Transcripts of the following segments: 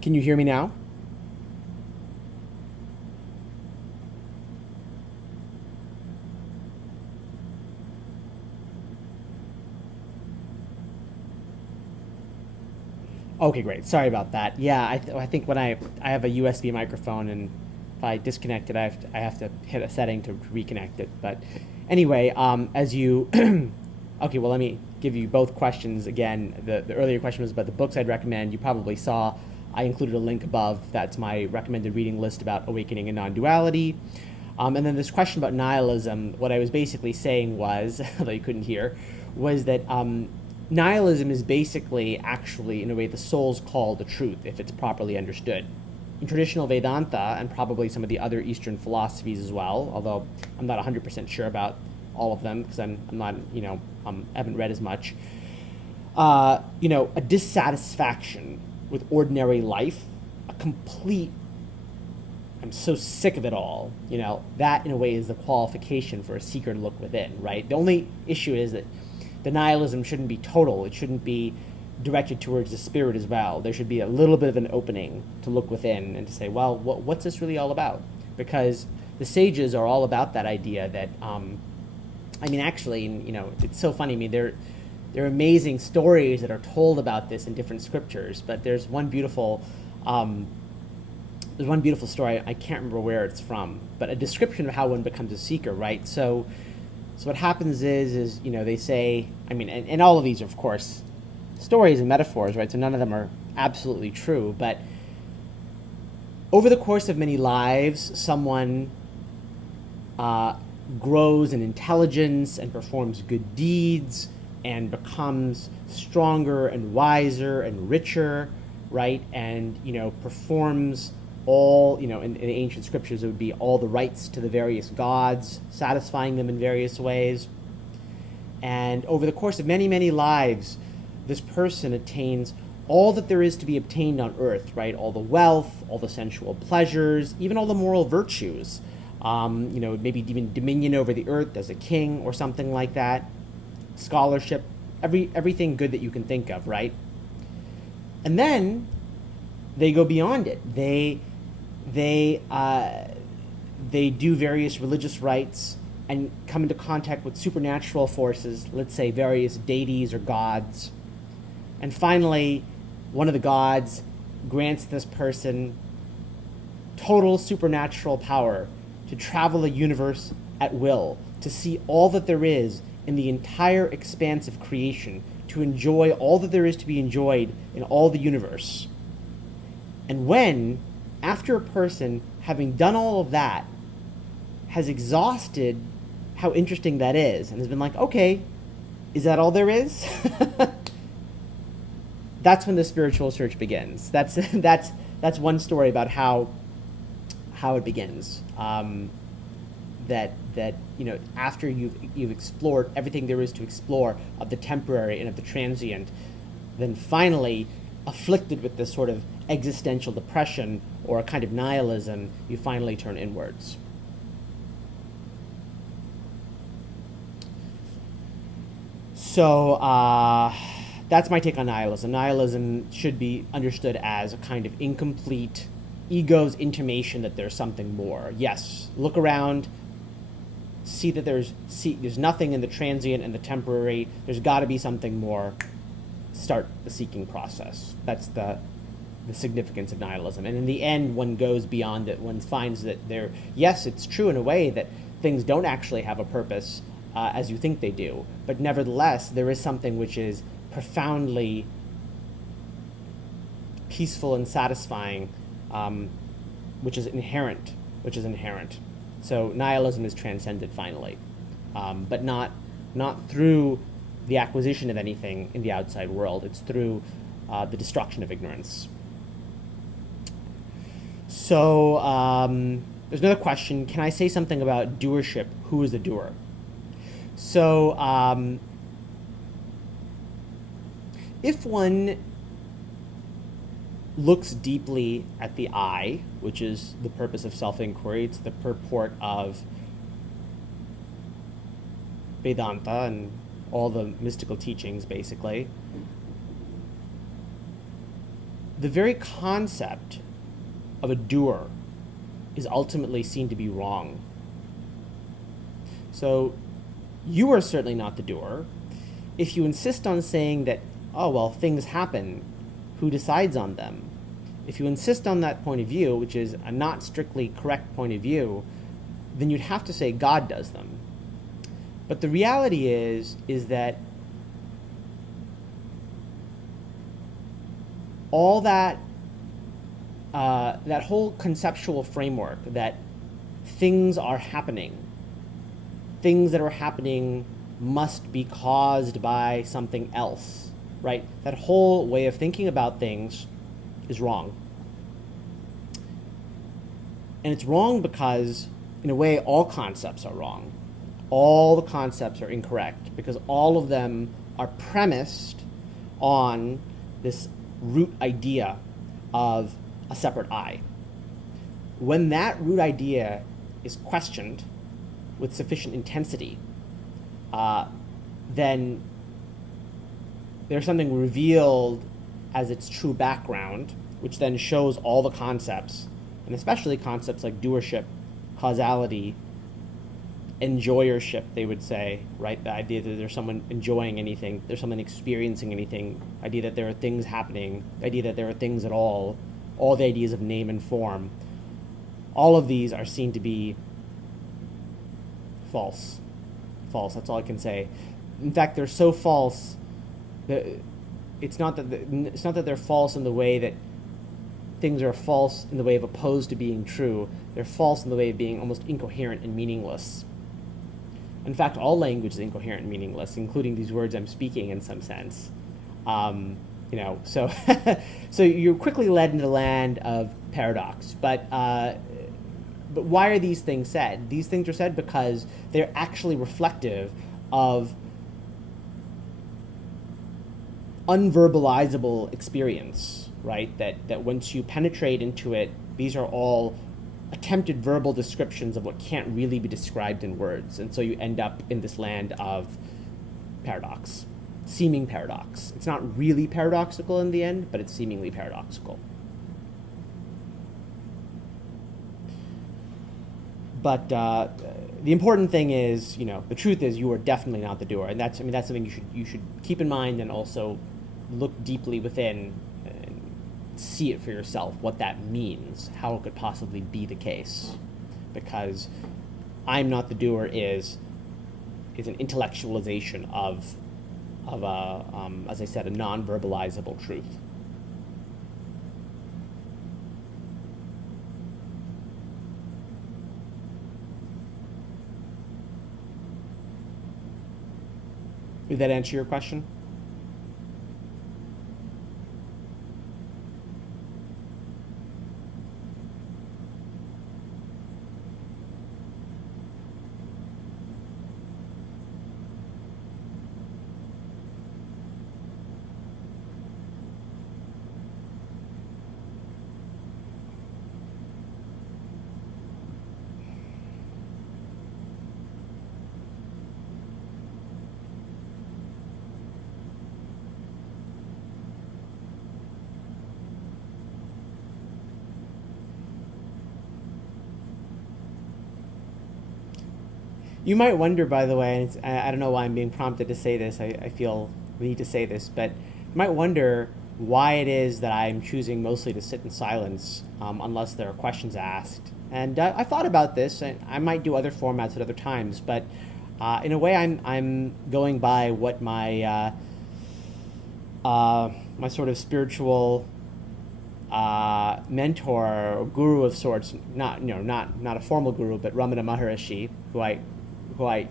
Can you hear me now? Okay, great. Sorry about that. Yeah, I think when I have a USB microphone, and if I disconnect it, I have to hit a setting to reconnect it. But anyway, as you okay, well, let me give you both questions again. The earlier question was about the books I'd recommend. You probably saw I included a link above. That's my recommended reading list about awakening and non-duality. And then this question about nihilism, what I was basically saying was, although you couldn't hear, was that nihilism is basically actually, in a way, the soul's call to truth if it's properly understood. In traditional Vedanta, and probably some of the other Eastern philosophies as well, although I'm not 100% sure about all of them because I'm not, haven't read as much, a dissatisfaction with ordinary life, a complete I'm so sick of it all. That in a way is the qualification for a seeker to look within, right? The only issue is that the nihilism shouldn't be total. It shouldn't be directed towards the spirit as well. There should be a little bit of an opening to look within and to say, well, what's this really all about? Because the sages are all about that idea that, actually, it's so funny. There are amazing stories that are told about this in different scriptures, but there's one beautiful story. I can't remember where it's from, but a description of how one becomes a seeker, right? So what happens is they say, and all of these are, of course, stories and metaphors, right? So none of them are absolutely true, but over the course of many lives, someone grows in intelligence and performs good deeds and becomes stronger and wiser and richer, right? And performs all, in ancient scriptures, it would be all the rites to the various gods, satisfying them in various ways. And over the course of many, many lives, this person attains all that there is to be obtained on earth, right? All the wealth, all the sensual pleasures, even all the moral virtues. Maybe even dominion over the earth as a king or something like that. Scholarship, everything good that you can think of, right? And then they go beyond it. They do various religious rites and come into contact with supernatural forces, let's say various deities or gods. And finally, one of the gods grants this person total supernatural power to travel the universe at will, to see all that there is in the entire expanse of creation, to enjoy all that there is to be enjoyed in all the universe. And when, after a person, having done all of that, has exhausted how interesting that is, and has been like, okay, is that all there is? That's when the spiritual search begins. That's one story about how it begins. That after you've explored everything there is to explore of the temporary and of the transient, then finally, afflicted with this sort of existential depression or a kind of nihilism, you finally turn inwards. So that's my take on nihilism. Nihilism should be understood as a kind of incomplete ego's intimation that there's something more. Yes, look around, see that there's nothing in the transient and the temporary. There's got to be something more. Start the seeking process. That's the significance of nihilism. And in the end, one goes beyond it. One finds that yes, it's true in a way that things don't actually have a purpose as you think they do. But nevertheless, there is something which is profoundly peaceful and satisfying, which is inherent. So nihilism is transcended finally, but not through the acquisition of anything in the outside world. It's through the destruction of ignorance. So there's another question. Can I say something about doership? Who is the doer? So if one looks deeply at the I, which is the purpose of self-inquiry, it's the purport of Vedanta and all the mystical teachings, basically. the very concept of a doer is ultimately seen to be wrong. So you are certainly not the doer. If you insist on saying that, oh, well, things happen, who decides on them? If you insist on that point of view, which is a not strictly correct point of view, then you'd have to say God does them. But the reality is that all that that whole conceptual framework that things are happening, things that are happening must be caused by something else, right? That whole way of thinking about things is wrong. And it's wrong because, in a way, all concepts are wrong. All the concepts are incorrect because all of them are premised on this root idea of a separate I. When that root idea is questioned with sufficient intensity, then there's something revealed as its true background, which then shows all the concepts, and especially concepts like doership, causality, enjoyership, they would say, right? The idea that there's someone enjoying anything, there's someone experiencing anything, the idea that there are things happening, the idea that there are things at all the ideas of name and form. All of these are seen to be false. False, that's all I can say. In fact, they're so false that it's not that they're false in the way that things are false in the way of opposed to being true. They're false in the way of being almost incoherent and meaningless. In fact, all language is incoherent and meaningless, including these words I'm speaking in some sense. So so you're quickly led into the land of paradox. But why are these things said? These things are said because they're actually reflective of unverbalizable experience, right? That once you penetrate into it, these are all attempted verbal descriptions of what can't really be described in words. And so you end up in this land of paradox, seeming paradox. It's not really paradoxical in the end, but it's seemingly paradoxical. But the important thing is, the truth is you are definitely not the doer. And that's something you should keep in mind, and also look deeply within and see it for yourself, what that means, how it could possibly be the case. Because I'm not the doer is an intellectualization of as I said, a non-verbalizable truth. Did that answer your question? You might wonder, by the way, and I don't know why I'm being prompted to say this, I feel we need to say this, but you might wonder why it is that I'm choosing mostly to sit in silence unless there are questions asked. And I thought about this, and I might do other formats at other times, but in a way I'm going by what my my sort of spiritual mentor or guru of sorts, not a formal guru, but Ramana Maharishi,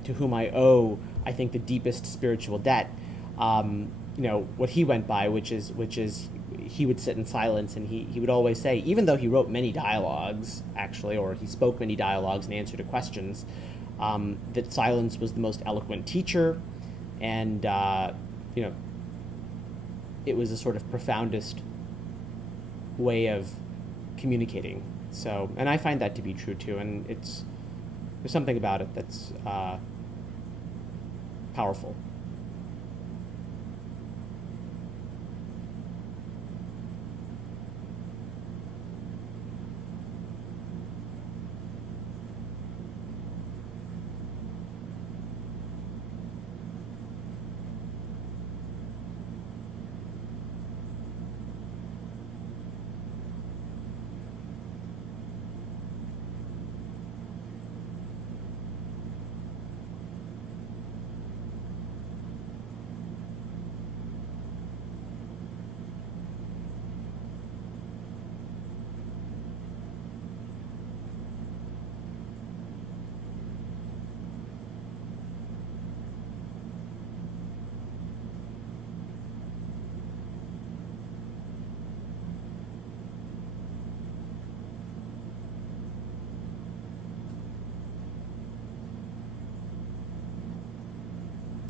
to whom I owe, I think, the deepest spiritual debt. What he went by, which is he would sit in silence, and he would always say, even though he wrote many dialogues, actually, or he spoke many dialogues and answered to questions, that silence was the most eloquent teacher, and it was the sort of profoundest way of communicating. So, and I find that to be true too, and there's something about it that's powerful.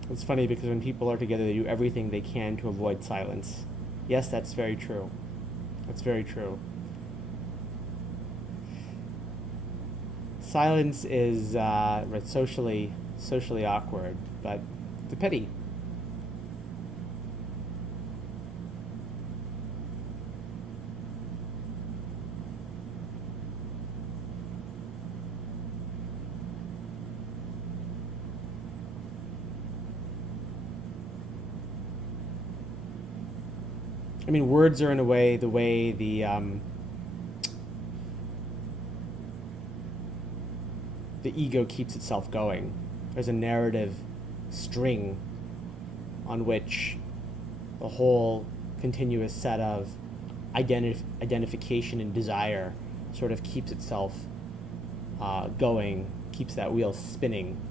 It's funny because when people are together, they do everything they can to avoid silence. Yes, that's very true. That's very true. Silence is socially awkward, but it's a pity. I mean, words are in a way the way the ego keeps itself going. There's a narrative string on which the whole continuous set of identification and desire sort of keeps itself going, keeps that wheel spinning.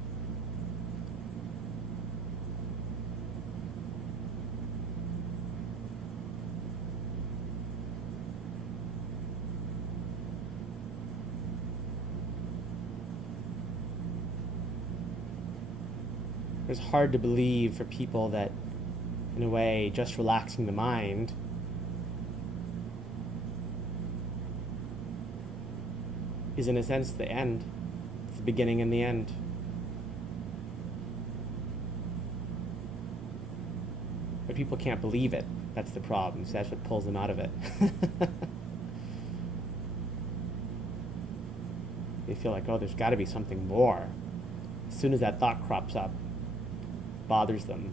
It's hard to believe for people that, in a way, just relaxing the mind is, in a sense, the end. It's the beginning and the end. But people can't believe it. That's the problem. So that's what pulls them out of it. They feel like, oh, there's got to be something more. As soon as that thought crops up, bothers them.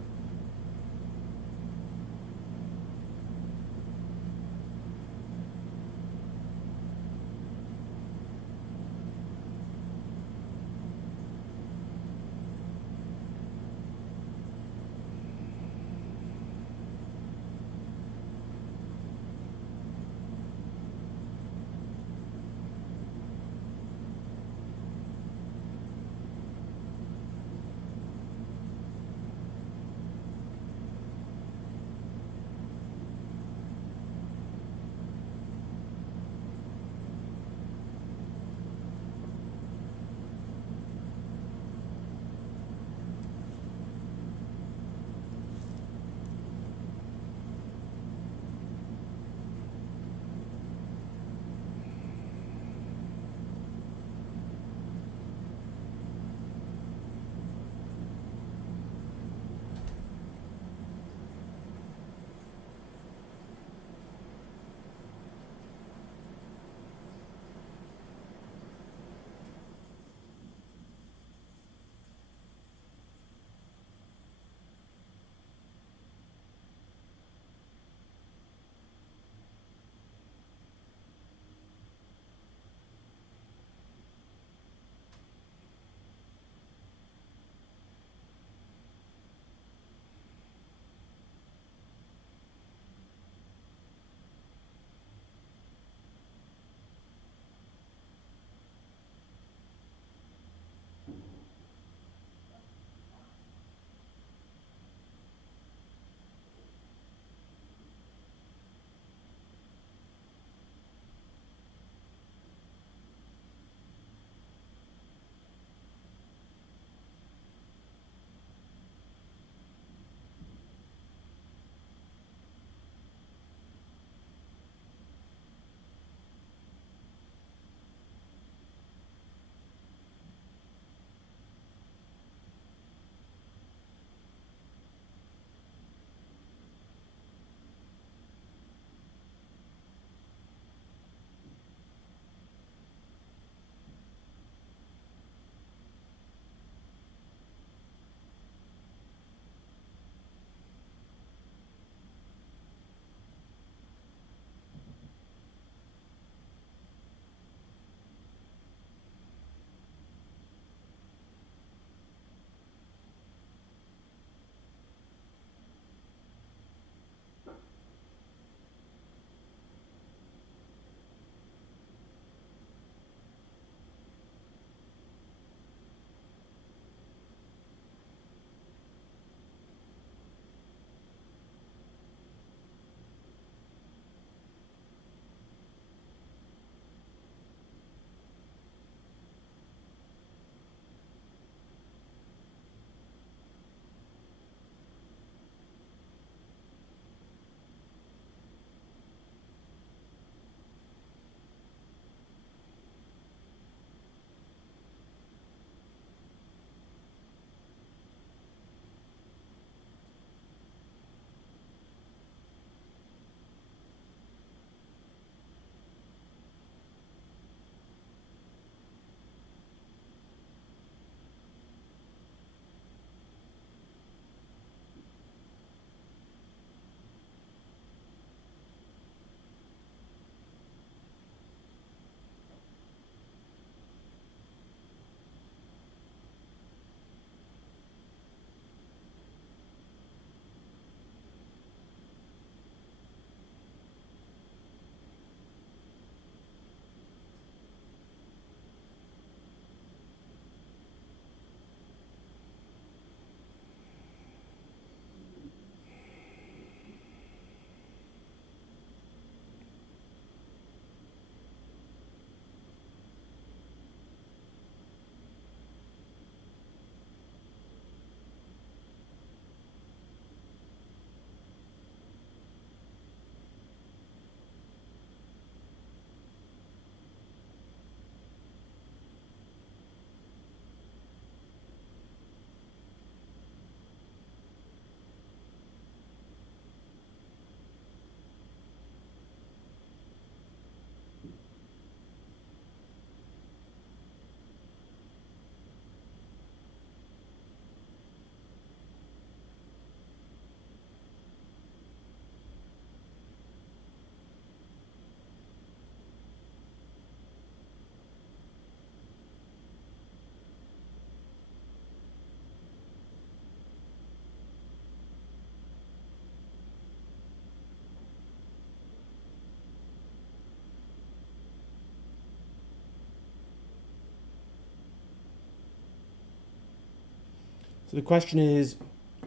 So the question is,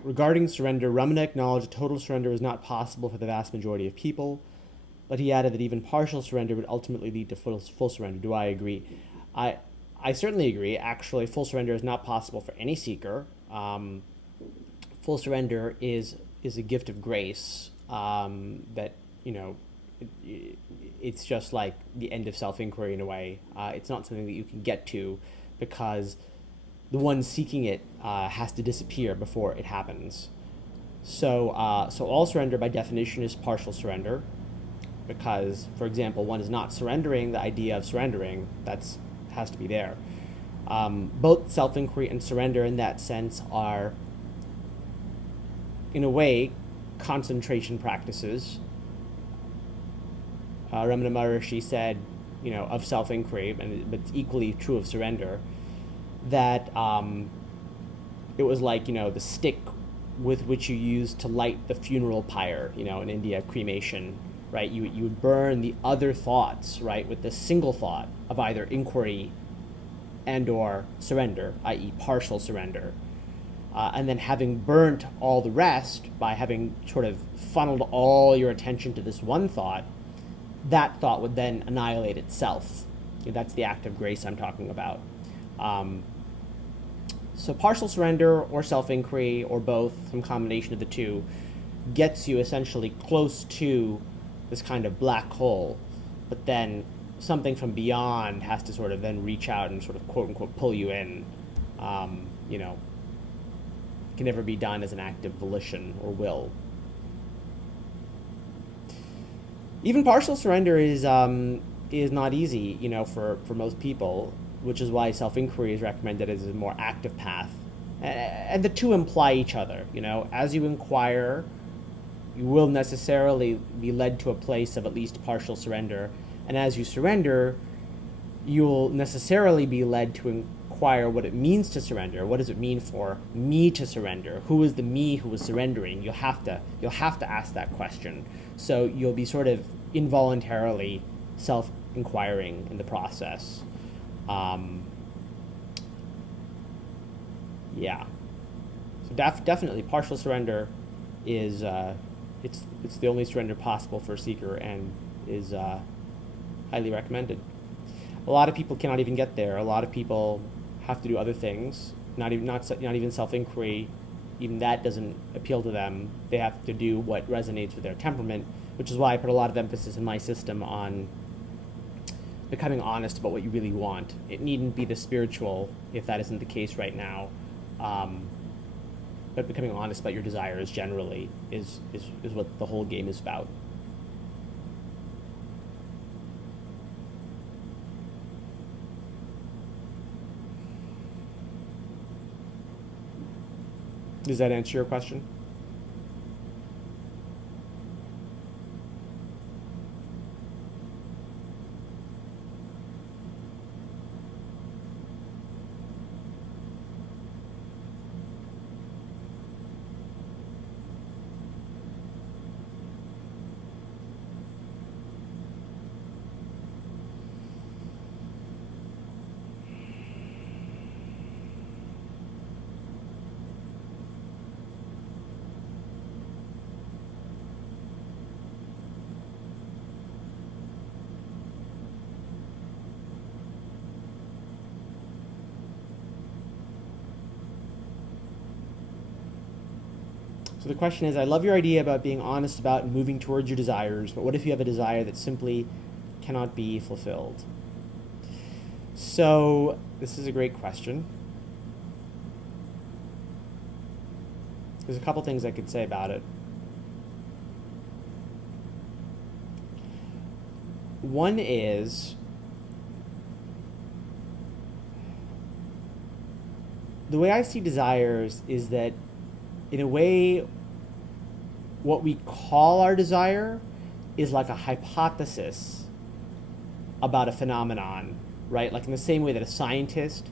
regarding surrender, Ramana acknowledged total surrender is not possible for the vast majority of people, but he added that even partial surrender would ultimately lead to full surrender. Do I agree? I, I certainly agree. Actually, full surrender is not possible for any seeker. Full surrender is a gift of grace that, it's just like the end of self-inquiry in a way. It's not something that you can get to because the one seeking it has to disappear before it happens. So all surrender by definition is partial surrender because, for example, one is not surrendering the idea of surrendering. That's has to be there. Both self-inquiry and surrender in that sense are, in a way, concentration practices. Ramana Maharshi said, of self-inquiry, but it's equally true of surrender, that it was like, the stick with which you use to light the funeral pyre, in India, cremation, right? You would burn the other thoughts, right, with the single thought of either inquiry and or surrender, i.e. partial surrender. And then having burnt all the rest by having sort of funneled all your attention to this one thought, that thought would then annihilate itself. That's the act of grace I'm talking about. So partial surrender or self-inquiry or both, some combination of the two, gets you essentially close to this kind of black hole, but then something from beyond has to sort of then reach out and sort of quote unquote pull you in. It can never be done as an act of volition or will. Even partial surrender is not easy, for most people, which is why self-inquiry is recommended as a more active path. And the two imply each other, As you inquire, you will necessarily be led to a place of at least partial surrender. And as you surrender, you'll necessarily be led to inquire what it means to surrender. What does it mean for me to surrender? Who is the me who is surrendering? You'll have to ask that question. So you'll be sort of involuntarily self-inquiring in the process. So definitely partial surrender is it's the only surrender possible for a seeker and is highly recommended. A lot of people cannot even get there. A lot of people have to do other things. Not even self-inquiry. Even that doesn't appeal to them. They have to do what resonates with their temperament, which is why I put a lot of emphasis in my system on becoming honest about what you really want. It needn't be the spiritual if that isn't the case right now. But becoming honest about your desires generally is what the whole game is about. Does that answer your question? So the question is, I love your idea about being honest about and moving towards your desires, but what if you have a desire that simply cannot be fulfilled? So this is a great question. There's a couple things I could say about it. One is, the way I see desires is that, in a way, what we call our desire is like a hypothesis about a phenomenon, right? Like in the same way that a scientist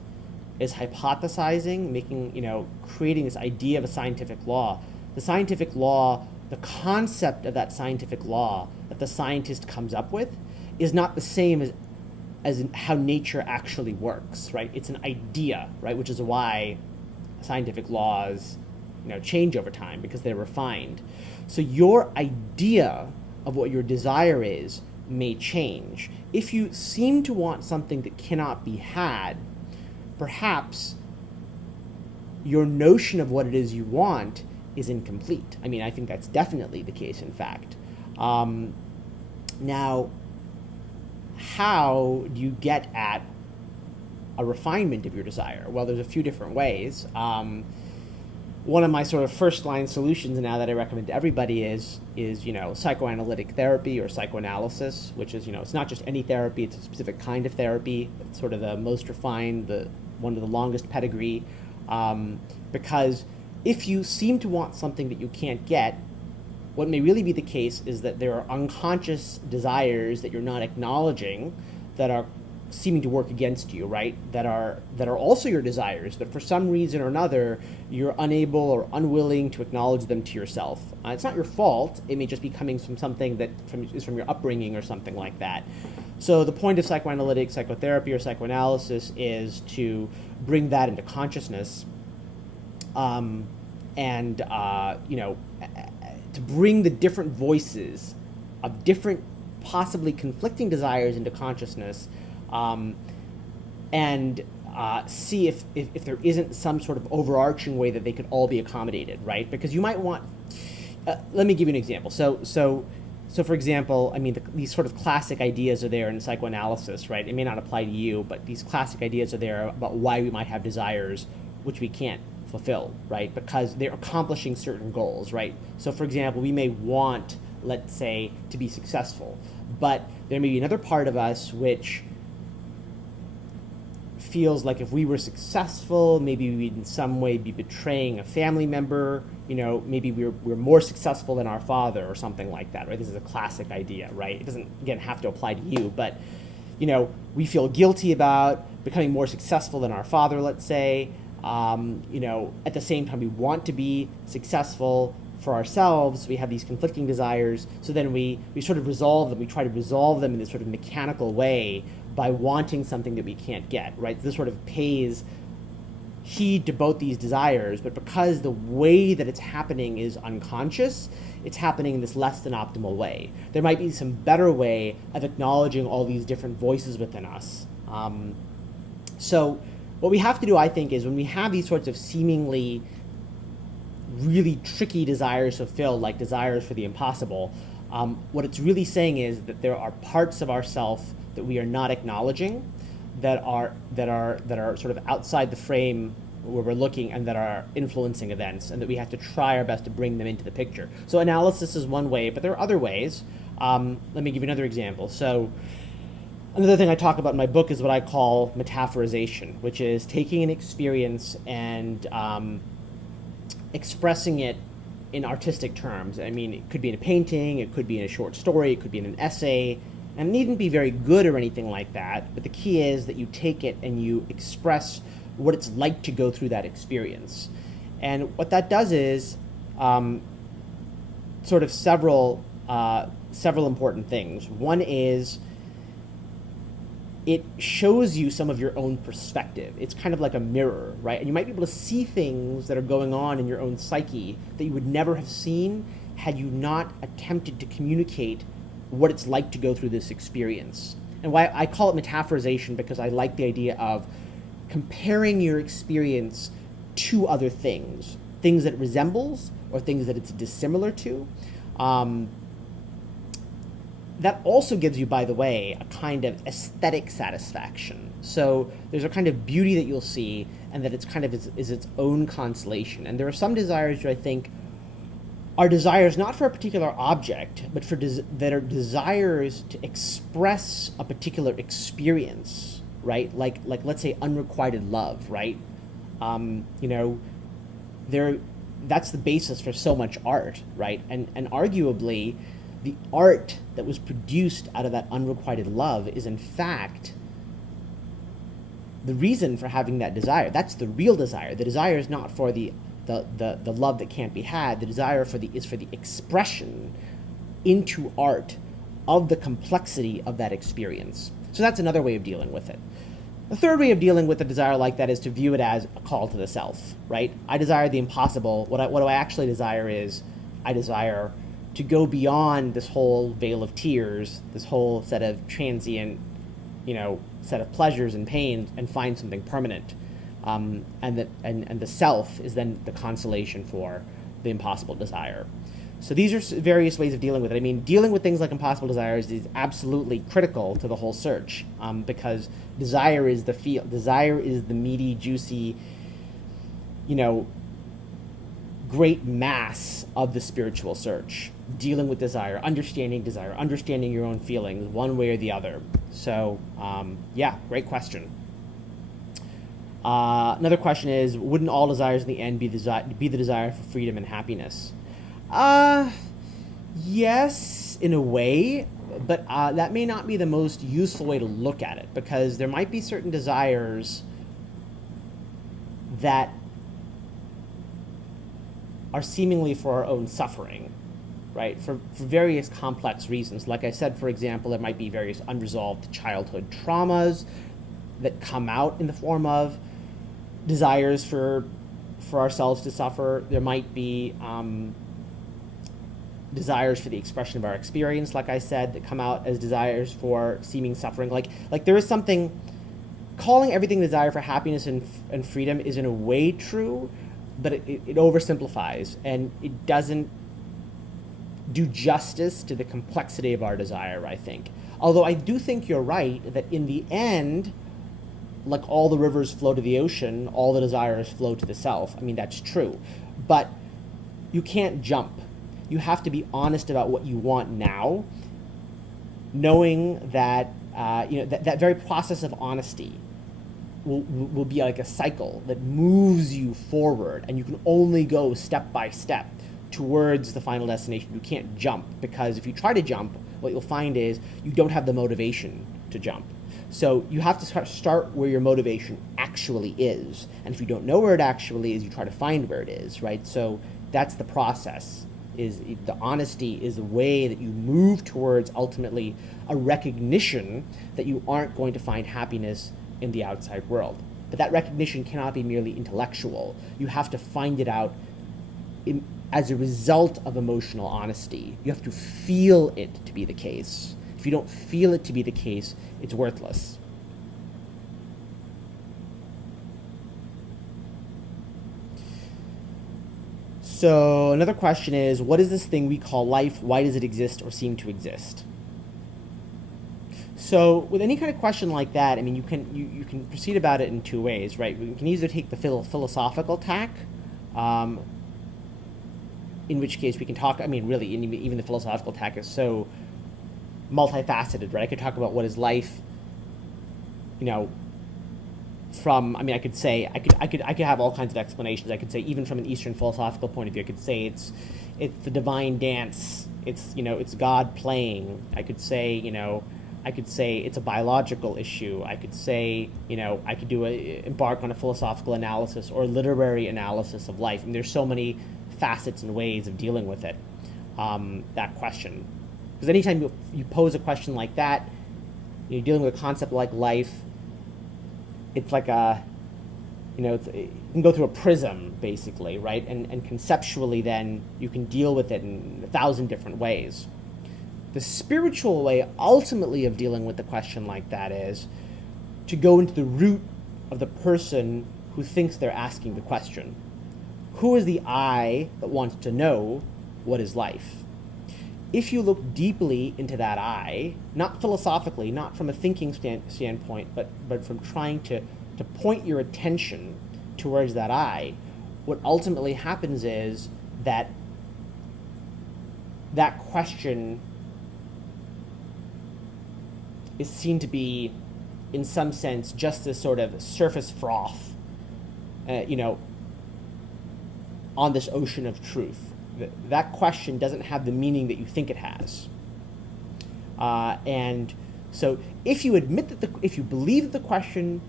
is hypothesizing, creating this idea of a scientific law. The scientific law, the concept of that scientific law that the scientist comes up with is not the same as how nature actually works, right? It's an idea, right? Which is why scientific laws, change over time because they're refined. So your idea of what your desire is may change. If you seem to want something that cannot be had, perhaps your notion of what it is you want is incomplete. I mean, I think that's definitely the case, in fact. Now, how do you get at a refinement of your desire? Well, there's a few different ways. One of my sort of first line solutions now that I recommend to everybody is psychoanalytic therapy or psychoanalysis, which is, it's not just any therapy, it's a specific kind of therapy. It's sort of the most refined, one of the longest pedigree, because if you seem to want something that you can't get, what may really be the case is that there are unconscious desires that you're not acknowledging that are seeming to work against you, right? That are also your desires, but for some reason or another, you're unable or unwilling to acknowledge them to yourself. It's not your fault. It may just be coming from something that is from your upbringing or something like that. So the point of psychoanalytic psychotherapy or psychoanalysis is to bring that into consciousness, to bring the different voices of different, possibly conflicting desires into consciousness, and see if there isn't some sort of overarching way that they could all be accommodated, right? Because you might want. Let me give you an example. So for example, I mean, these sort of classic ideas are there in psychoanalysis, right? It may not apply to you, but these classic ideas are there about why we might have desires which we can't fulfill, right? Because they're accomplishing certain goals, right? So for example, we may want, let's say, to be successful, but there may be another part of us which feels like if we were successful, maybe we'd in some way be betraying a family member, maybe we're more successful than our father or something like that, right? This is a classic idea, right? It doesn't, again, have to apply to you, but, we feel guilty about becoming more successful than our father, let's say. At the same time, we want to be successful for ourselves. We have these conflicting desires. So then we sort of resolve them. We try to resolve them in this sort of mechanical way by wanting something that we can't get, right? This sort of pays heed to both these desires, but because the way that it's happening is unconscious, it's happening in this less than optimal way. There might be some better way of acknowledging all these different voices within us. So what we have to do, I think, is when we have these sorts of seemingly really tricky desires to fill, like desires for the impossible, what it's really saying is that there are parts of ourself that we are not acknowledging, that are sort of outside the frame where we're looking and that are influencing events, and that we have to try our best to bring them into the picture. So analysis is one way, but there are other ways. Let me give you another example. So another thing I talk about in my book is what I call metaphorization, which is taking an experience and expressing it in artistic terms. I mean, it could be in a painting, it could be in a short story, it could be in an essay, and it needn't be very good or anything like that, but the key is that you take it and you express what it's like to go through that experience. And what that does is sort of several important things. One is it shows you some of your own perspective. It's kind of like a mirror, right? And you might be able to see things that are going on in your own psyche that you would never have seen had you not attempted to communicate what it's like to go through this experience. And why I call it metaphorization, because I like the idea of comparing your experience to other things that it resembles or things that it's dissimilar to. That also gives you, by the way, a kind of aesthetic satisfaction. So there's a kind of beauty that you'll see, and that it's kind of is its own consolation. And there are some desires that I think are desires not for a particular object, but that are desires to express a particular experience, right? Like let's say unrequited love, right? That's the basis for so much art, right? And arguably, the art that was produced out of that unrequited love is in fact the reason for having that desire. That's the real desire. The desire is not for the love that can't be had. The desire is for the expression into art of the complexity of that experience. So that's another way of dealing with it. The third way of dealing with a desire like that is to view it as a call to the self, right? I desire the impossible. What do I actually desire is, I desire to go beyond this whole veil of tears, this whole set of transient, set of pleasures and pains, and find something permanent. And the self is then the consolation for the impossible desire. So these are various ways of dealing with it. I mean, dealing with things like impossible desires is absolutely critical to the whole search, because desire is the meaty, juicy, great mass of the spiritual search. Dealing with desire, understanding your own feelings, one way or the other. So, great question. Another question is, wouldn't all desires in the end be the desire for freedom and happiness? Yes, in a way, but that may not be the most useful way to look at it, because there might be certain desires that are seemingly for our own suffering, right? For various complex reasons. Like I said, for example, there might be various unresolved childhood traumas that come out in the form of desires for ourselves to suffer. There might be desires for the expression of our experience, like I said, that come out as desires for seeming suffering. Like there is something, calling everything desire for happiness and freedom is in a way true, but it oversimplifies, and it doesn't do justice to the complexity of our desire, I think. Although I do think you're right that in the end, like all the rivers flow to the ocean, all the desires flow to the self. I mean, that's true. But you can't jump. You have to be honest about what you want now, knowing that that very process of honesty will be like a cycle that moves you forward, and you can only go step by step towards the final destination. You can't jump, because if you try to jump, what you'll find is you don't have the motivation to jump. So you have to start where your motivation actually is. And if you don't know where it actually is, you try to find where it is, right? So that's the process. Is the honesty is the way that you move towards ultimately a recognition that you aren't going to find happiness in the outside world. But that recognition cannot be merely intellectual. You have to find it out as a result of emotional honesty. You have to feel it to be the case. If you don't feel it to be the case, it's worthless. So another question is, what is this thing we call life? Why does it exist or seem to exist? So with any kind of question like that, I mean, you can proceed about it in two ways, right? We can either take the philosophical tack, in which case we can talk, I mean, really, even the philosophical tack is so multifaceted, right? I could talk about what is life, from, I mean, I could say, I could have all kinds of explanations. I could say, even from an Eastern philosophical point of view, I could say it's the divine dance. It's God playing. I could say, it's a biological issue. I could say, I could embark on a philosophical analysis or literary analysis of life. And there's so many facets and ways of dealing with it, that question. Because anytime you pose a question like that, you're dealing with a concept like life, it's like you can go through a prism, basically, right? And conceptually then, you can deal with it in 1,000 different ways. The spiritual way, ultimately, of dealing with the question like that is to go into the root of the person who thinks they're asking the question. Who is the I that wants to know what is life? If you look deeply into that I, not philosophically, not from a thinking standpoint, but from trying to point your attention towards that I, what ultimately happens is that question is seen to be, in some sense, just this sort of surface froth, on this ocean of truth. That question doesn't have the meaning that you think it has. And so if you admit if you believe that the question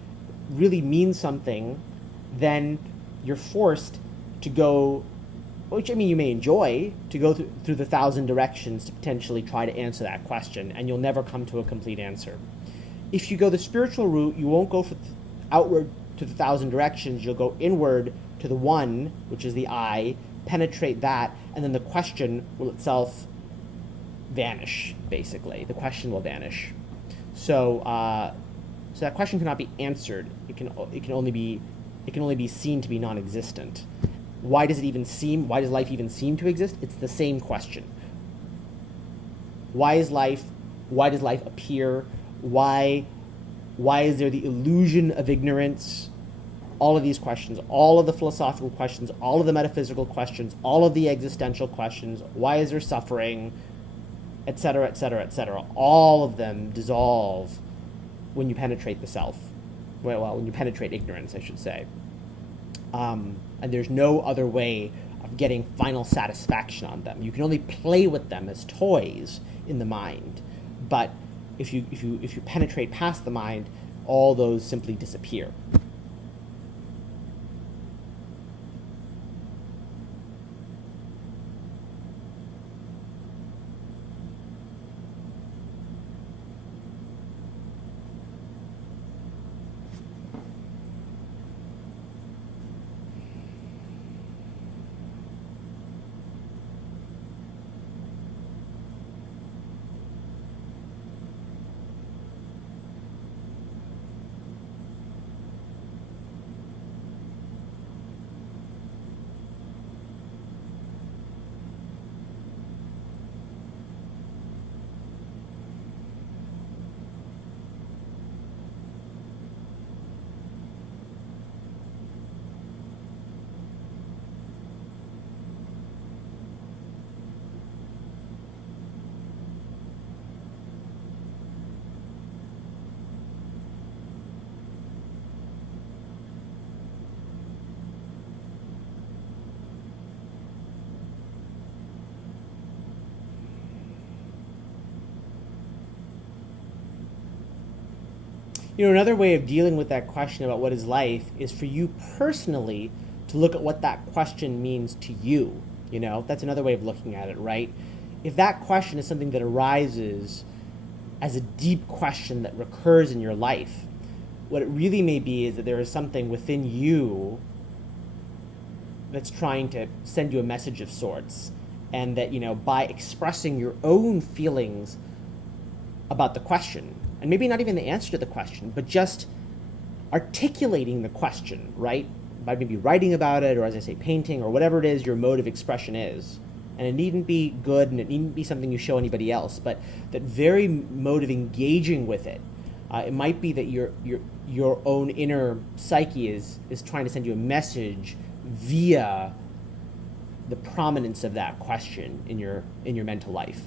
really means something, then you're forced to go, which, I mean, you may enjoy, to go through the 1,000 directions to potentially try to answer that question, and you'll never come to a complete answer. If you go the spiritual route, you won't go outward to the thousand directions. You'll go inward to the one, which is the I, penetrate that, and then the question will itself vanish. Basically, the question will vanish. So, so that question cannot be answered. It can only be seen to be non-existent. Why does life even seem to exist? It's the same question. Why is life? Why does life appear? Why is there the illusion of ignorance? All of these questions, all of the philosophical questions, all of the metaphysical questions, all of the existential questions. Why is there suffering? Etc. Etc. Etc. All of them dissolve when you penetrate the self. Well, when you penetrate ignorance, I should say. And there's no other way of getting final satisfaction on them. You can only play with them as toys in the mind, but if you penetrate past the mind, all those simply disappear. Another way of dealing with that question about what is life is for you personally to look at what that question means to you. That's another way of looking at it, right? If that question is something that arises as a deep question that recurs in your life, what it really may be is that there is something within you that's trying to send you a message of sorts, and that, by expressing your own feelings about the question, and maybe not even the answer to the question, but just articulating the question, right? By maybe writing about it, or as I say, painting, or whatever it is your mode of expression is. And it needn't be good, and it needn't be something you show anybody else, but that very mode of engaging with it. It might be that your own inner psyche is trying to send you a message via the prominence of that question in your mental life.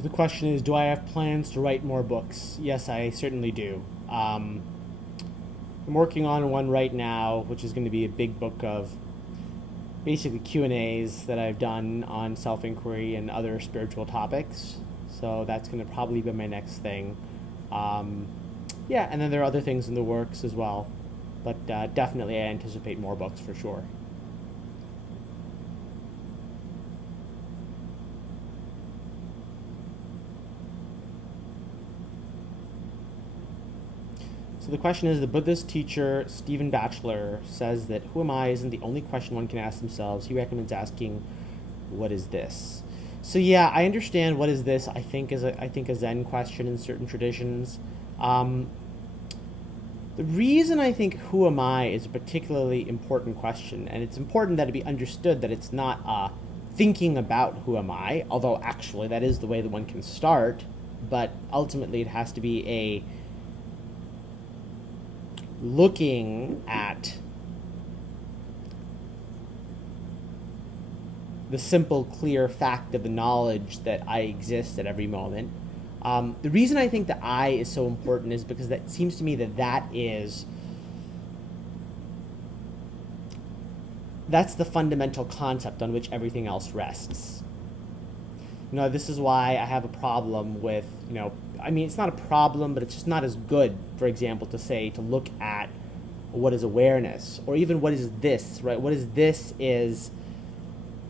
So the question is, do I have plans to write more books? Yes, I certainly do. I'm working on one right now, which is going to be a big book of basically Q&As that I've done on self-inquiry and other spiritual topics. So that's going to probably be my next thing. Um, yeah, and then there are other things in the works as well. But definitely I anticipate more books for sure. So the question is, the Buddhist teacher Stephen Batchelor says that who am I isn't the only question one can ask themselves. He recommends asking, what is this? So yeah, I understand what is this. I think a Zen question in certain traditions. Um, the reason I think who am I is a particularly important question, and it's important that it be understood that it's not thinking about who am I, although actually that is the way that one can start, but ultimately it has to be a looking at the simple, clear fact of the knowledge that I exist at every moment. The reason I think the I is so important is because that seems to me that's the fundamental concept on which everything else rests. This is why I have a problem with, I mean, it's not a problem, but it's just not as good, for example, to look at what is awareness, or even what is this, right? What is this is,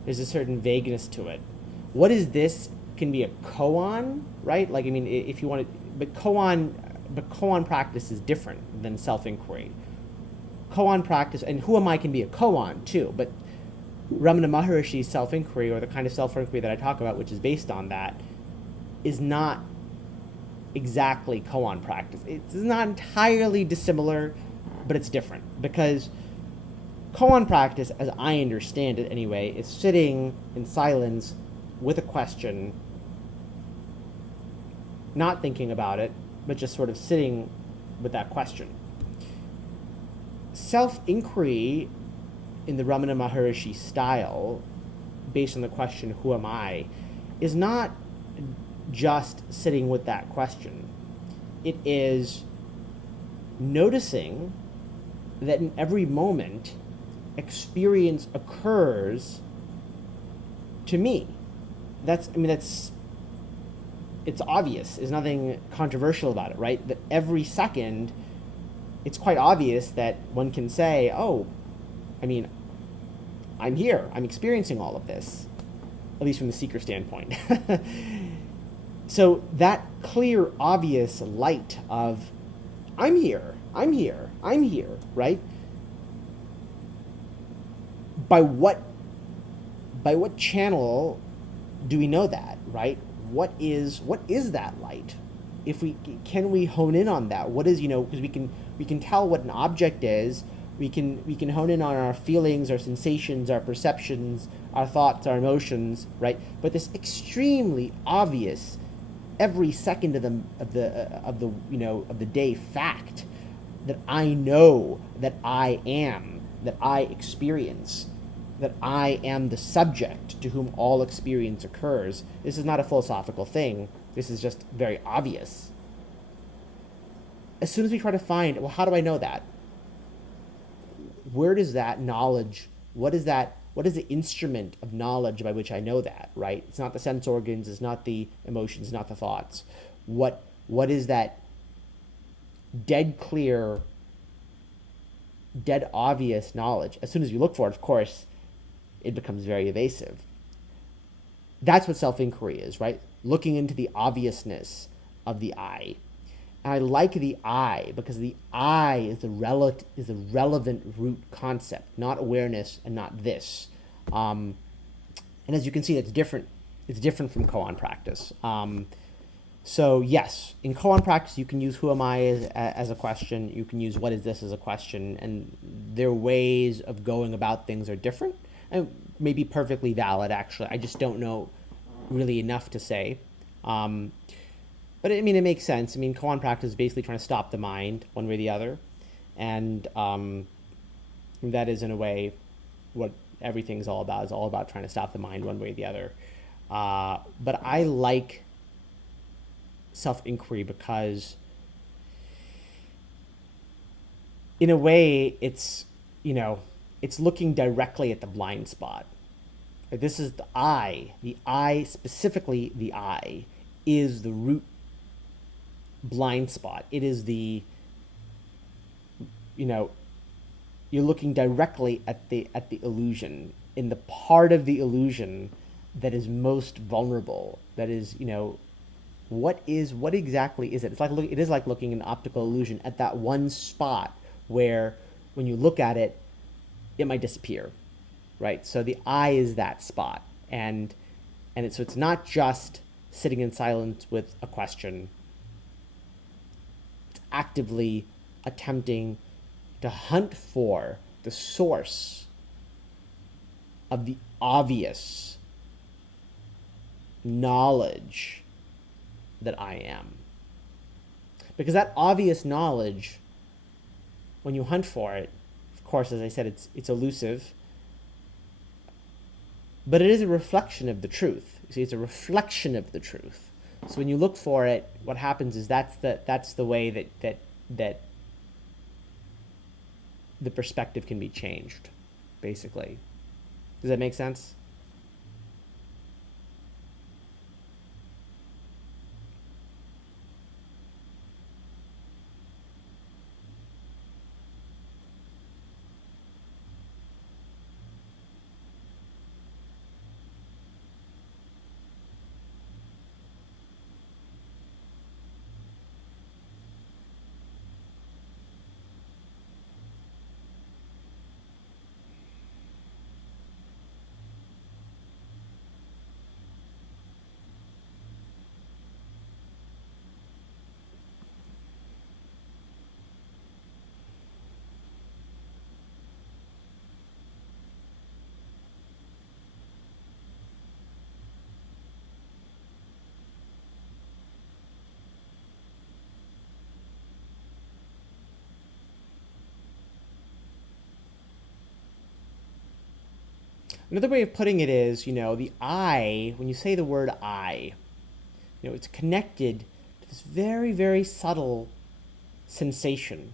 there's a certain vagueness to it. What is this can be a koan, right? Like, I mean, if you want to, but koan practice is different than self-inquiry. Koan practice, and who am I can be a koan too, but Ramana Maharishi's self-inquiry, or the kind of self-inquiry that I talk about, which is based on that, is not exactly koan practice. It's not entirely dissimilar, but it's different. Because koan practice, as I understand it anyway, is sitting in silence with a question, not thinking about it, but just sort of sitting with that question. Self-inquiry in the Ramana Maharishi style, based on the question, who am I, is not just sitting with that question. It is noticing that in every moment, experience occurs to me. It's obvious. There's nothing controversial about it, right? That every second, it's quite obvious that one can say, oh, I mean, I'm here. I'm experiencing all of this, at least from the seeker standpoint. So that clear, obvious light of, I'm here, right? By what channel do we know that, right? What is that light? Can we hone in on that? What is, because we can tell what an object is. We can hone in on our feelings, our sensations, our perceptions, our thoughts, our emotions, right? But this extremely obvious, every second of the day fact that I know, that I am, that I experience, that I am the subject to whom all experience occurs. This is not a philosophical thing. This is just very obvious. As soon as we try to find, well, how do I know that? Where does that knowledge, what is the instrument of knowledge by which I know that, right? It's not the sense organs, it's not the emotions, it's not the thoughts. What is that dead clear, dead obvious knowledge? As soon as you look for it, of course, it becomes very evasive. That's what self-inquiry is, right? Looking into the obviousness of the I. And I like the I because the I is the relevant root concept, not awareness and not this. And as you can see, it's different. It's different from koan practice. So yes, in koan practice, you can use who am I as a question. You can use what is this as a question. And their ways of going about things are different and maybe perfectly valid, actually. I just don't know really enough to say. But I mean, it makes sense. I mean, koan practice is basically trying to stop the mind one way or the other. And that is, in a way, what everything's all about. It's all about trying to stop the mind one way or the other. But I like self-inquiry, because in a way it's, it's looking directly at the blind spot. This is the eye. The eye, specifically the eye, is the root blind spot. It is the, you know, you're looking directly at the illusion, in the part of the illusion that is most vulnerable. That is, what exactly is it? It is like looking at an optical illusion at that one spot where, when you look at it, it might disappear, right? So the eye is that spot, and so it's not just sitting in silence with a question. It's actively attempting to hunt for the source of the obvious knowledge that I am. Because that obvious knowledge, when you hunt for it, of course, as I said, it's elusive, but it is a reflection of the truth. You see, it's a reflection of the truth. So when you look for it, what happens is that's the way that the perspective can be changed, basically. Does that make sense? Another way of putting it is, the I, when you say the word I, it's connected to this very, very subtle sensation,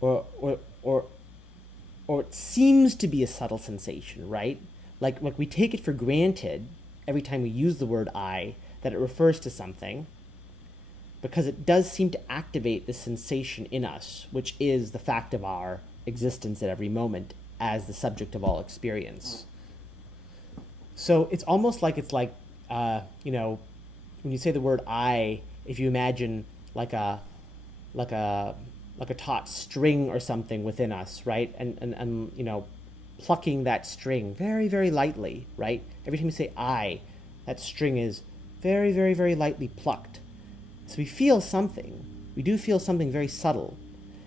or it seems to be a subtle sensation, right? Like we take it for granted every time we use the word I that it refers to something, because it does seem to activate the sensation in us, which is the fact of our existence at every moment as the subject of all experience. So it's almost like when you say the word I, if you imagine like a taut string or something within us, right? And plucking that string very, very lightly, right? Every time you say I, that string is very, very, very lightly plucked. So we feel something. We do feel something very subtle.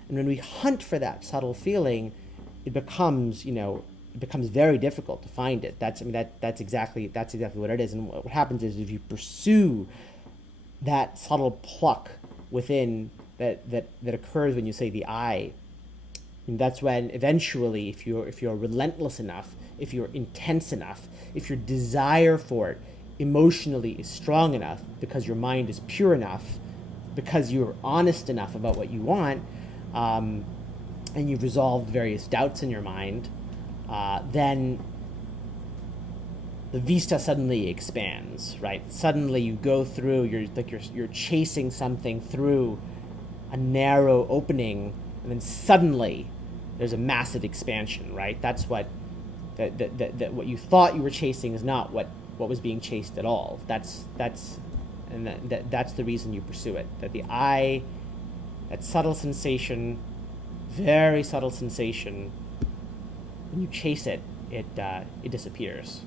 And when we hunt for that subtle feeling, it becomes very difficult to find it. That's exactly what it is. And what happens is, if you pursue that subtle pluck within that occurs when you say the I, and that's when eventually, if you're relentless enough, if you're intense enough, if your desire for it emotionally is strong enough, because your mind is pure enough, because you're honest enough about what you want, and you've resolved various doubts in your mind, then the vista suddenly expands, right? Suddenly you go through, you're chasing something through a narrow opening, and then suddenly there's a massive expansion, right? That's what what you thought you were chasing is not what was being chased at all. That's the reason you pursue it. That the I, that subtle sensation, very subtle sensation, when you chase it, it disappears.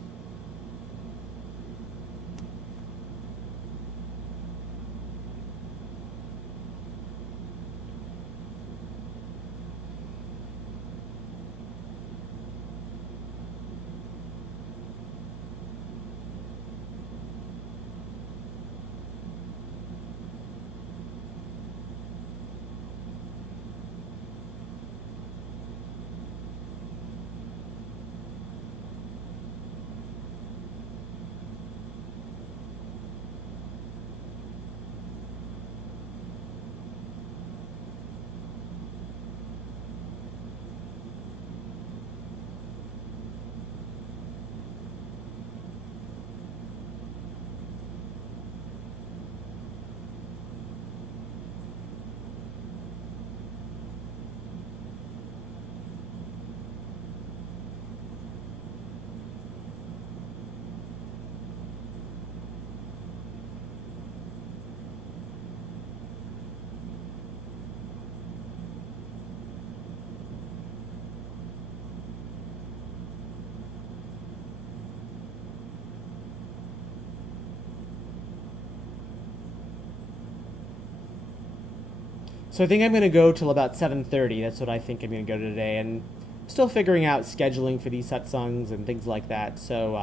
So I think I'm going to go till about 7:30. That's what I think I'm going to go to today, and still figuring out scheduling for these satsangs and things like that. So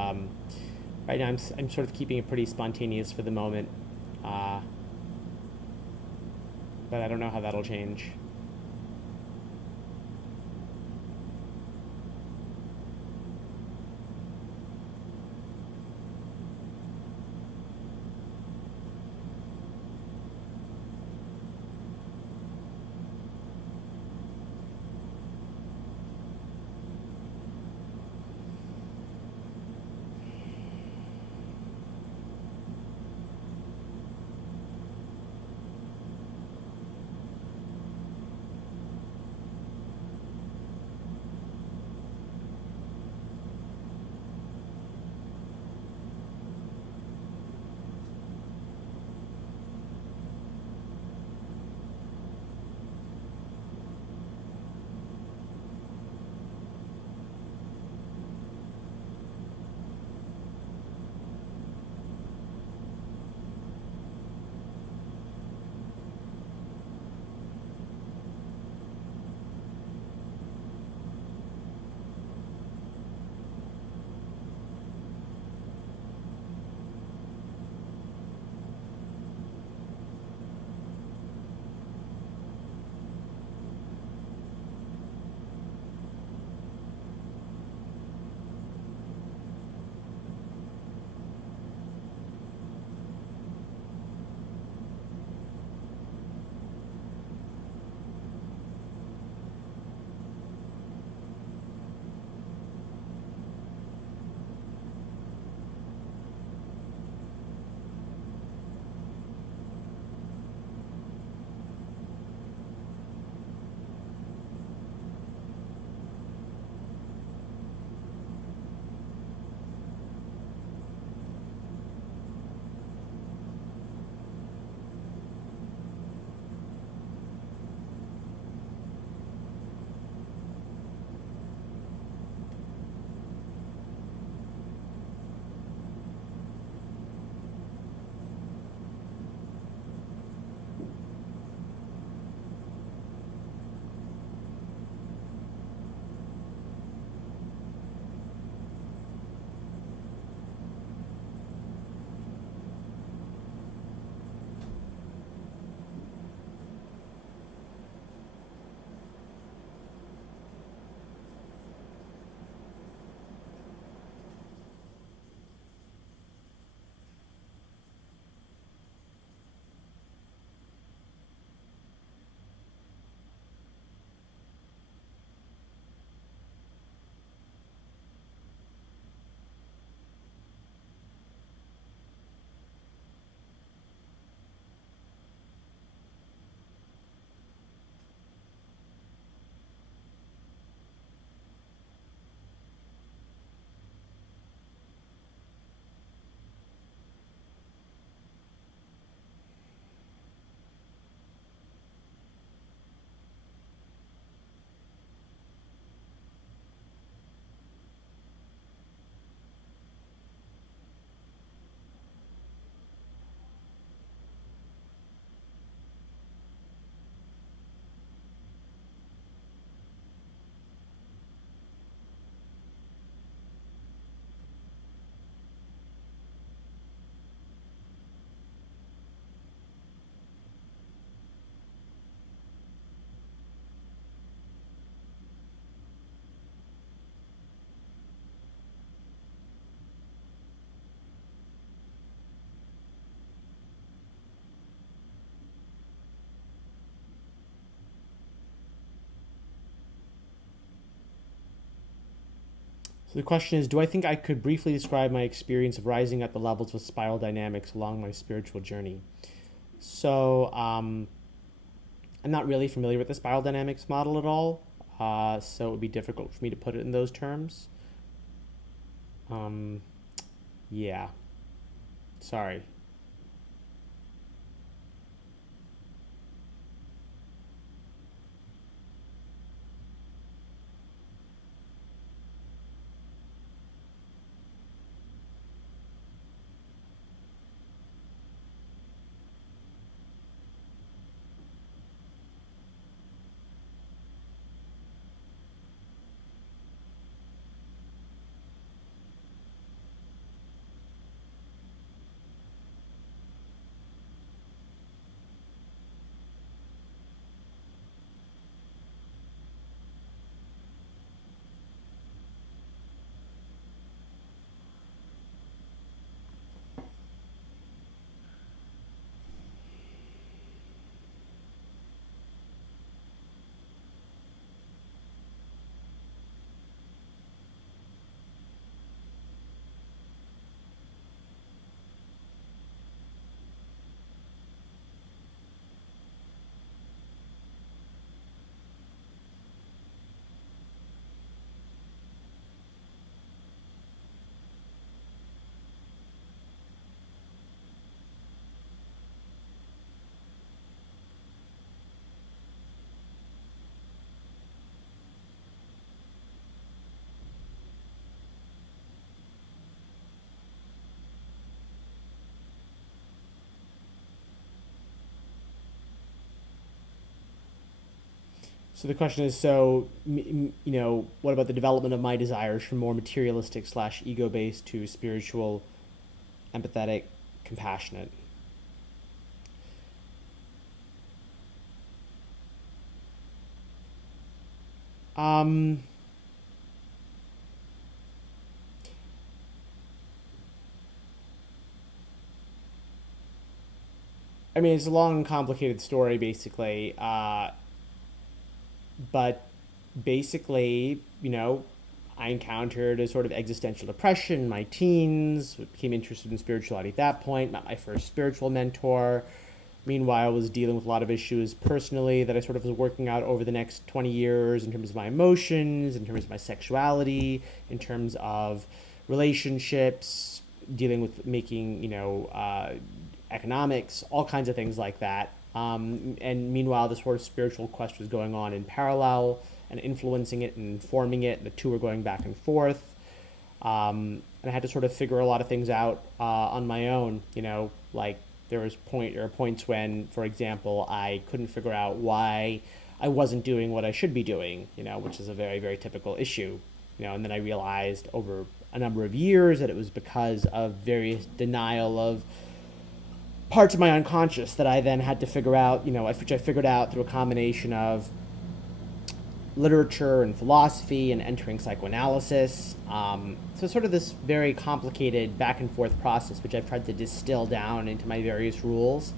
right now I'm sort of keeping it pretty spontaneous for the moment, uh, but I don't know how that'll change. So the question is, do I think I could briefly describe my experience of rising at the levels of spiral dynamics along my spiritual journey? So I'm not really familiar with the spiral dynamics model at all, so it would be difficult for me to put it in those terms. Um, yeah, sorry. So the question is, what about the development of my desires from more materialistic slash ego based to spiritual, empathetic, compassionate? Um, I mean, it's a long and complicated story, basically. But basically, I encountered a sort of existential depression in my teens, became interested in spirituality at that point, met my first spiritual mentor. Meanwhile, I was dealing with a lot of issues personally that I sort of was working out over the next 20 years in terms of my emotions, in terms of my sexuality, in terms of relationships, dealing with making, economics, all kinds of things like that. And meanwhile, this sort of spiritual quest was going on in parallel and influencing it and informing it. The two were going back and forth. And I had to sort of figure a lot of things out on my own. Like there are points when, for example, I couldn't figure out why I wasn't doing what I should be doing. Which is a very very typical issue. And then I realized over a number of years that it was because of various denial of parts of my unconscious that I then had to figure out, which I figured out through a combination of literature and philosophy and entering psychoanalysis. So sort of this very complicated back and forth process, which I've tried to distill down into my various rules.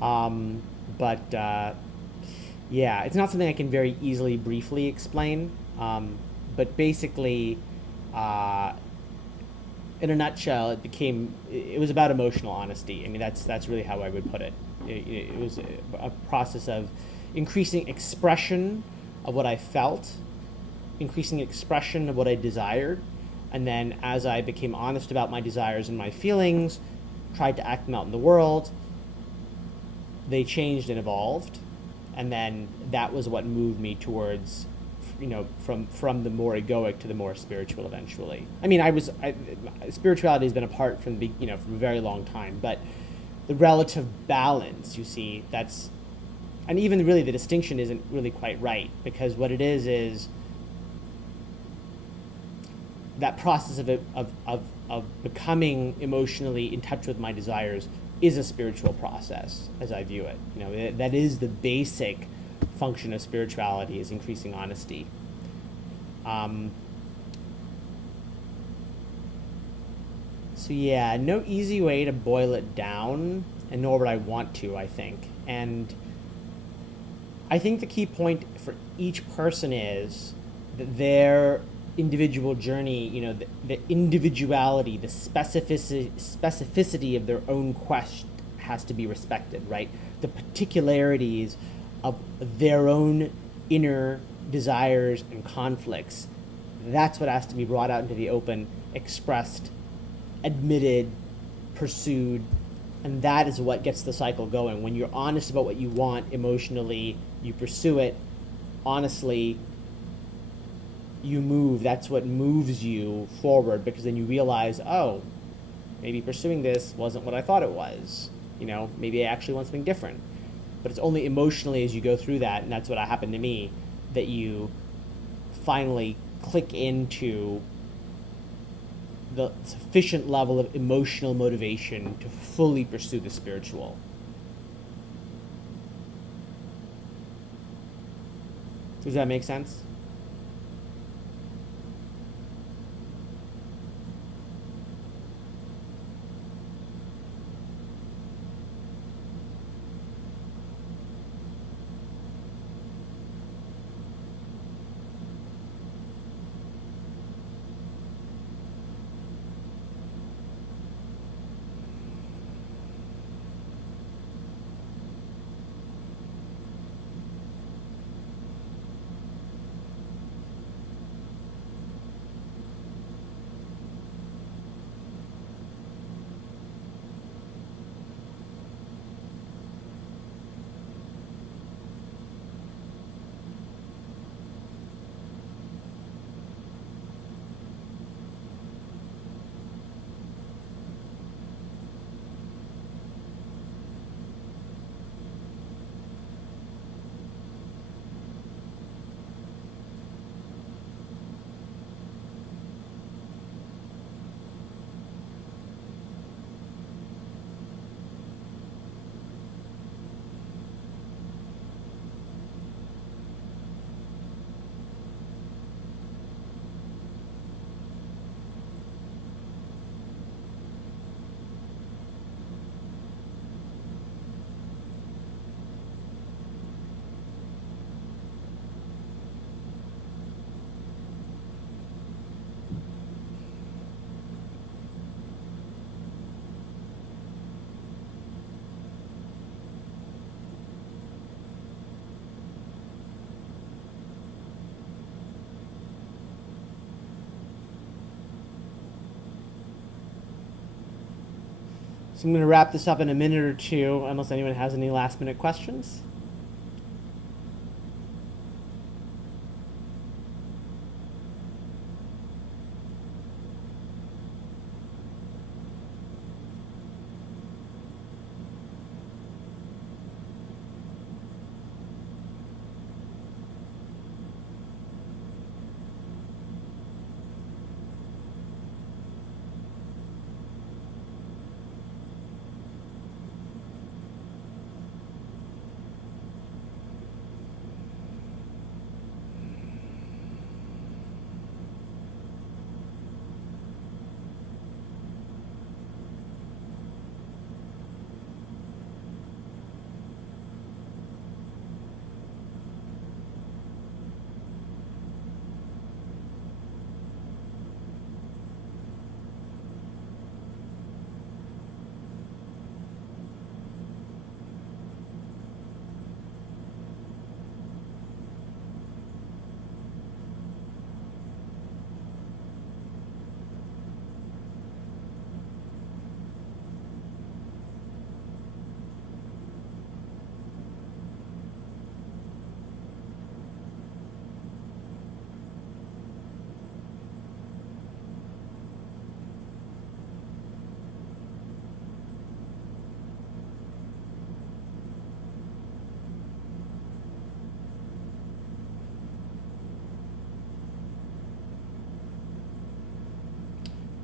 But yeah, it's not something I can very easily briefly explain. But basically, uh, in a nutshell, it was about emotional honesty. I mean, that's really how I would put it. It was a process of increasing expression of what I felt, increasing expression of what I desired, and then as I became honest about my desires and my feelings, tried to act them out in the world, they changed and evolved, and then that was what moved me towards from the more egoic to the more spiritual eventually. I mean, spirituality has been a part from from a very long time, but the relative balance, you see, and even really the distinction isn't really quite right, because what it is that process of becoming emotionally in touch with my desires is a spiritual process as I view it. That is the basic function of spirituality, is increasing honesty. So yeah, no easy way to boil it down, and nor would I want to, I think. And I think the key point for each person is that their individual journey, the individuality, the specificity of their own quest has to be respected, right? The particularities of their own inner desires and conflicts. That's what has to be brought out into the open, expressed, admitted, pursued, and that is what gets the cycle going. When you're honest about what you want emotionally, you pursue it honestly, you move. That's what moves you forward, because then you realize, oh, maybe pursuing this wasn't what I thought it was. Maybe I actually want something different. But it's only emotionally as you go through that, and that's what happened to me, that you finally click into the sufficient level of emotional motivation to fully pursue the spiritual. Does that make sense? So I'm going to wrap this up in a minute or two, unless anyone has any last minute questions.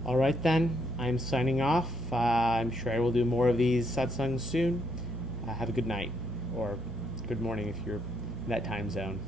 All right, then. I'm signing off. I'm sure I will do more of these satsangs soon. Have a good night, or good morning if you're in that time zone.